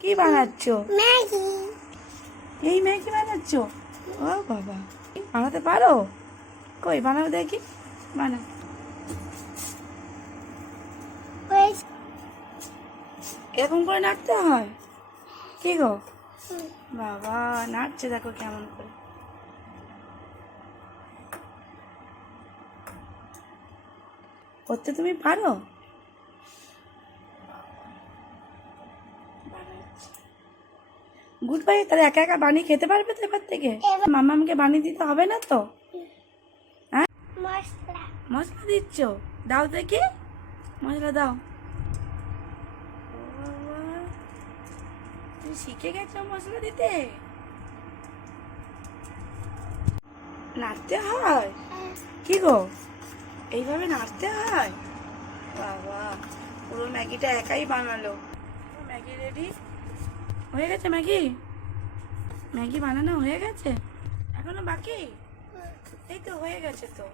কি বানাচ্ছো? ম্যাগি। এই ম্যাগি বানাচ্ছো? ও বাবা, বানাতে পারো? কই বানাও দেখি, বানা। এরকম করে নাড়তে হয়? কি গো বাবা, নাড়ছে দেখো কেমন করে। করতে তুমি পারো? Good bye. তাহলে একা একা বানিয়ে খেতে পারবে তো এবার থেকে? মামামকে বানিয়ে দিতে হবে না তো? হ্যাঁ, মশলা। মশলা দিচ্ছ? দাও দেখি, মশলা দাও। ও বাবা, তুমি শিখে গেছো মশলা দিতে? নাড়তে হয়? কি গো, এইভাবে নাড়তে হয়? বাবা, পুরো ম্যাগিটা একাই বানালো। ম্যাগি রেডি হয়ে গেছে? ম্যাগি ম্যাগি বানানো হয়ে গেছে? এখনো বাকি? এই তো হয়ে গেছে তো।